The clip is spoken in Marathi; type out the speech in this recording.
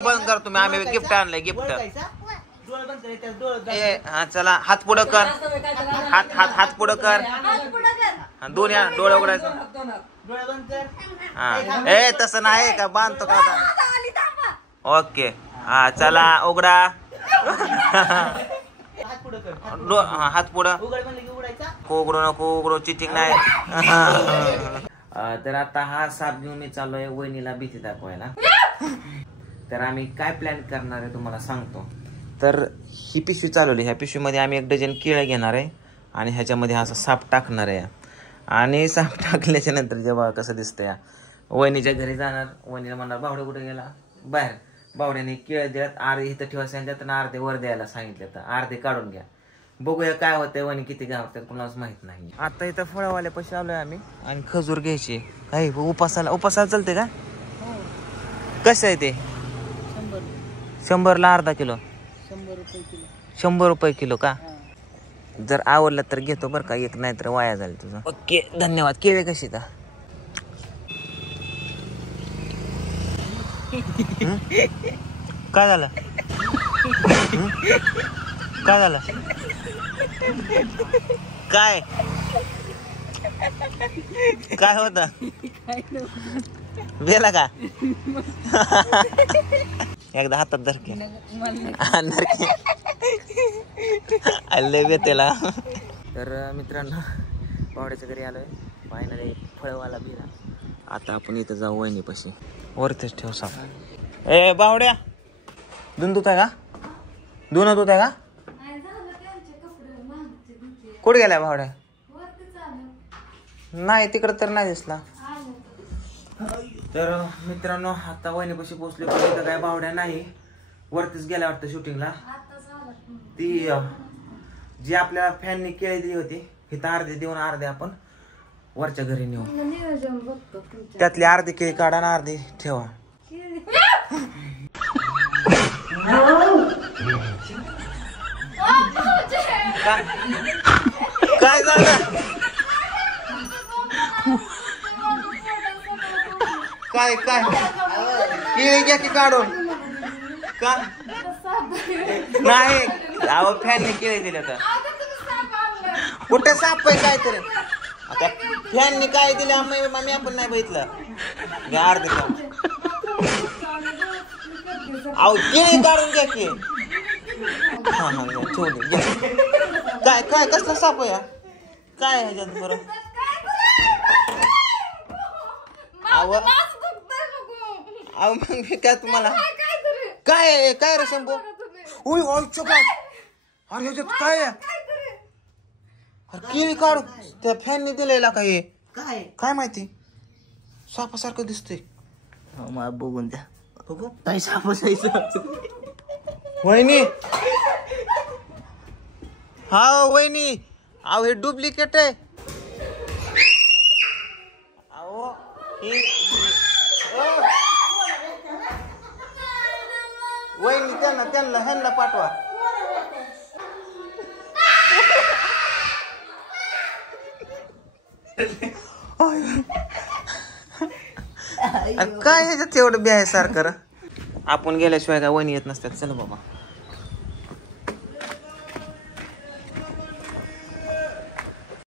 बंद कर तुम्ही, आम्ही गिफ्ट आणलंय गिफ्ट. हा चला हात पुढं कर, हात पुढं कर, दोन्ही डोळे उघडायचं. हा ए तसं नाही का, बांधतो का आता. ओके हा चला उघडा. हात पुढं, उघडू नको उघडू, चिटिंग नाही. तर आता हा साप घेऊन मी चाललोय वहिनीला भीती दाखवायला. तर आम्ही काय प्लॅन करणार आहे तुम्हाला सांगतो. तर ही पिशवी चालवली, ह्या पिशवीमध्ये आम्ही 1 डझन केळं घेणार आहे आणि ह्याच्यामध्ये असा साप टाकणार आहे. आणि साप टाकल्याच्या नंतर जेव्हा कसं दिसतंय, वहिनीच्या घरी जाणार, वहिनीला म्हणणार बावडे कुठे गेला, बाहेर. बावड्याने केळं द्यात, अर्धे इथं ठेवा सांगितलं तर अर्धे वर द्यायला सांगितलं, तर अर्धे काढून घ्या. बघूया काय होतंय, वहिनी किती गावतात कुणालाच माहित नाही. आता इथं फळवाल्या पैसे आलोय आम्ही आणि खजूर घ्यायची. काही उपासाला चालते का? कसं आहे ते? 100ला अर्धा किलो, 100 रुपये किलो का? जर आवडलं तर घेतो बरं का, एक नाही तर वाया झालं तुझं. ओके धन्यवाद. केळे कशी का? काय झालं? काय झालं? काय काय होत? बेला का? एकदा हातात धरके आले बेतेला. तर मित्रांनो बावड्याच्या घरी आलोय, फायनली फळवाला बिरा. आता आपण इथं जाऊ वहिनीपाशी. वरतीच ठेव साप. ए बावड्या, धुन धुत आहे का? धुन धुत आहे का? कुठे गेलाय बावड्या? नाही तिकडं तर नाही दिसला. तर मित्रांनो आता वहिनीपाशी पोहोचले, पण इथं काय बावड्या नाही, वरतीच गेल्या वाटतं शूटिंगला. ती जी आपल्याला फॅननी केळी दिली होती, इथं अर्धे देऊन अर्धे आपण वरच्या घरी नेऊ. त्यातली अर्धी केळी काढा ना अर्धी ठेवा. काय झालं? काय काय केळी घ्या की काढून का? नाही अहो फॅनने केळी दिले तर कुठे साप आहे काय तरी. आता फॅनने काय दिले आम्ही आपण नाही बघितलं. घ्या अर्धे का, अहो केळी काढून घ्या की. हा हा ठेवली घ्या. काय काय कसला साप आहे काय ह्याच्यात बरं? अहो मग काय तुम्हाला काय काय रे शंभू? उय अरे ह्याच्यात काय आहे? केळी काढ, त्या फॅनने दिलेला काय काय माहिती, सापासारखं दिसतंय. मला बघून द्या, बघू काय साप असायचं. वहिनी हा वहिनी, अहो हे डुप्लिकेट आहे. अहो वहिनी त्यांना ह्यांना पाठवा. काय ह्याच्यात एवढं बी आहे सारखं. आपण गेल्याशिवाय काय वहिनी येत नसतात. चल बाबा.